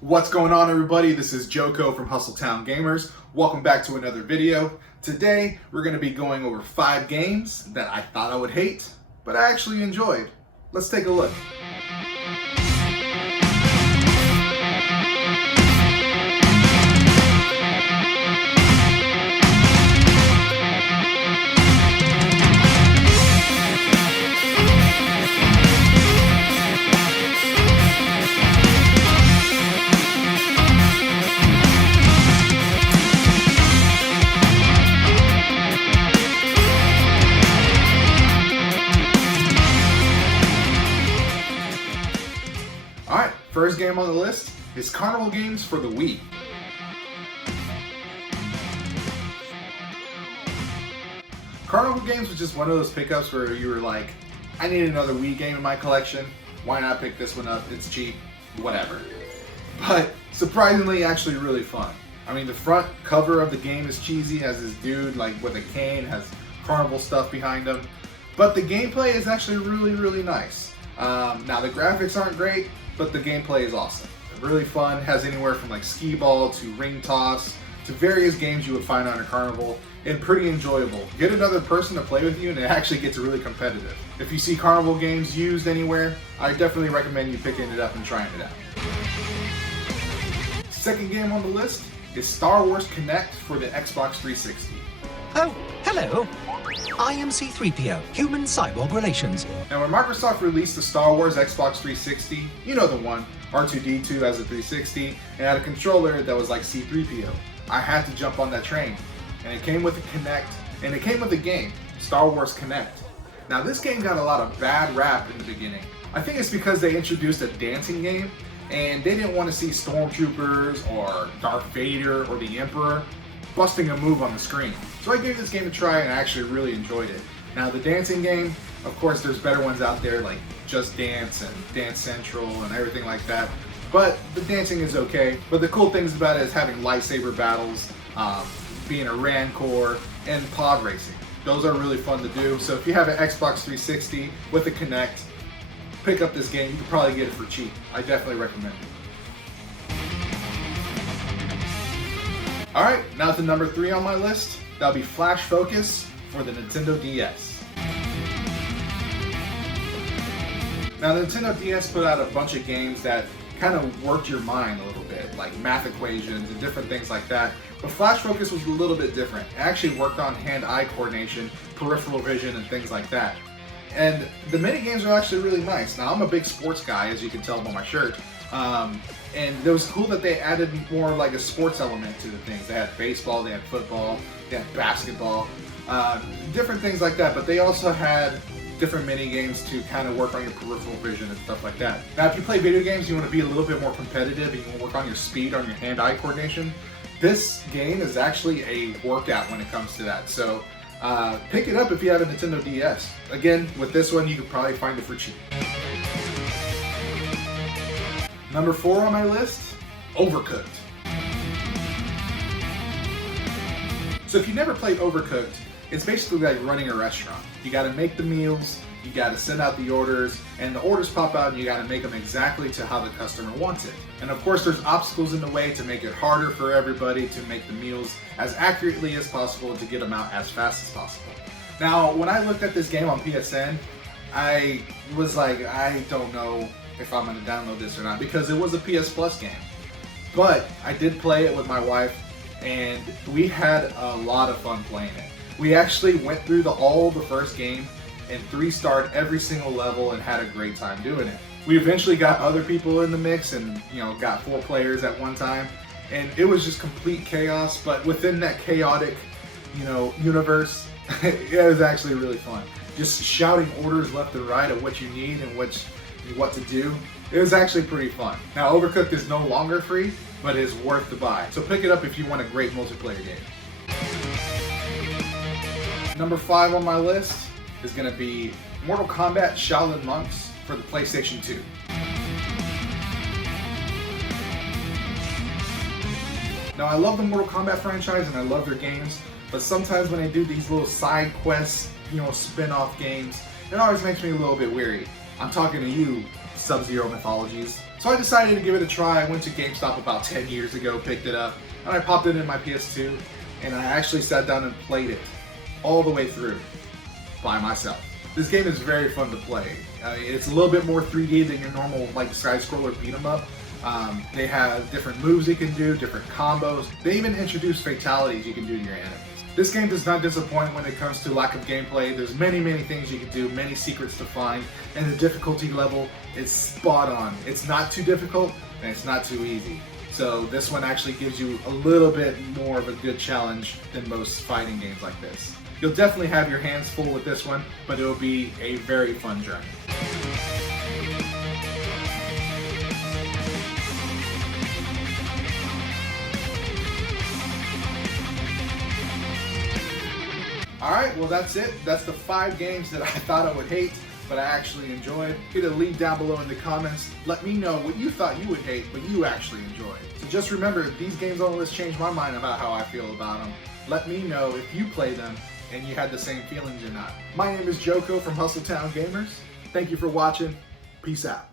What's going on, everybody? This is Joko from Hustletown Gamers. Welcome back to another video. Today we're going to be going over 5 games that I thought I would hate, but I actually enjoyed. Let's take a look. Alright, first game on the list is Carnival Games for the Wii. Carnival Games was just one of those pickups where you were like, I need another Wii game in my collection. Why not pick this one up? It's cheap, whatever. But surprisingly, actually really fun. I mean, the front cover of the game is cheesy, has this dude like with a cane, has carnival stuff behind him. But the gameplay is actually really nice. Now the graphics aren't great, but the gameplay is awesome. Really fun, has anywhere from like skee ball to ring toss to various games you would find on a carnival, and pretty enjoyable. Get another person to play with you and it actually gets really competitive. If you see Carnival Games used anywhere, I definitely recommend you picking it up and trying it out. Second game on the list is Star Wars Kinect for the Xbox 360. Oh, hello. I am C-3PO, Human Cyborg Relations. Now when Microsoft released the Star Wars Xbox 360, you know the one, R2-D2 as a 360, and had a controller that was like C-3PO. I had to jump on that train. And it came with a Kinect, and it came with a game, Star Wars Kinect. Now this game got a lot of bad rap in the beginning. I think it's because they introduced a dancing game, and they didn't want to see stormtroopers or Darth Vader or the Emperor busting a move on the screen. So I gave this game a try and I actually really enjoyed it. Now the dancing game, of course there's better ones out there like Just Dance and Dance Central and everything like that. But the dancing is okay. But the cool things about it is having lightsaber battles, being a Rancor, and pod racing. Those are really fun to do. So if you have an Xbox 360 with a Kinect, pick up this game. You can probably get it for cheap. I definitely recommend it. Alright, now to number 3 on my list. That'll be Flash Focus for the Nintendo DS. Now the Nintendo DS put out a bunch of games that kind of worked your mind a little bit, like math equations and different things like that. But Flash Focus was a little bit different. It actually worked on hand-eye coordination, peripheral vision, and things like that. And the mini games are actually really nice. Now I'm a big sports guy, as you can tell by my shirt. And it was cool that they added more like a sports element to the things. They had baseball, they had football, they had basketball, different things like that. But they also had different mini games to kind of work on your peripheral vision and stuff like that. Now if you play video games, you want to be a little bit more competitive and you want to work on your speed, on your hand-eye coordination. This game is actually a workout when it comes to that. So pick it up if you have a Nintendo DS. Again, with this one you could probably find it for cheap. Number 4 on my list, Overcooked. So if you never played Overcooked, it's basically like running a restaurant. You gotta make the meals, you gotta send out the orders, and the orders pop out and you gotta make them exactly to how the customer wants it. And of course there's obstacles in the way to make it harder for everybody to make the meals as accurately as possible to get them out as fast as possible. Now when I looked at this game on PSN, I was like, I don't know if I'm going to download this or not, because it was a PS Plus game. But I did play it with my wife and we had a lot of fun playing it. We actually went through all the first game and 3-starred every single level and had a great time doing it. We eventually got other people in the mix and got 4 players at one time, and it was just complete chaos. But within that chaotic universe, it was actually really fun. Just shouting orders left and right of what you need and what to do. It was actually pretty fun. Now Overcooked is no longer free, but it is worth the buy. So pick it up if you want a great multiplayer game. Number 5 on my list is going to be Mortal Kombat Shaolin Monks for the PlayStation 2. Now I love the Mortal Kombat franchise and I love their games, but sometimes when they do these little side quests, spin-off games, it always makes me a little bit weary. I'm talking to you, Sub-Zero Mythologies. So I decided to give it a try. I went to GameStop about 10 years ago, picked it up, and I popped it in my PS2, and I actually sat down and played it all the way through by myself. This game is very fun to play. It's a little bit more 3D than your normal like side-scroller beat 'em up. They have different moves you can do, different combos. They even introduce fatalities you can do to your enemies. This game does not disappoint when it comes to lack of gameplay. There's many things you can do, many secrets to find, and the difficulty level is spot on. It's not too difficult, and it's not too easy. So this one actually gives you a little bit more of a good challenge than most fighting games like this. You'll definitely have your hands full with this one, but it'll be a very fun journey. Alright, well that's it. That's the 5 games that I thought I would hate, but I actually enjoyed. Hit a leave down below in the comments. Let me know what you thought you would hate, but you actually enjoyed. So just remember, these games always change my mind about how I feel about them. Let me know if you play them and you had the same feelings or not. My name is Joko from Hustletown Gamers. Thank you for watching. Peace out.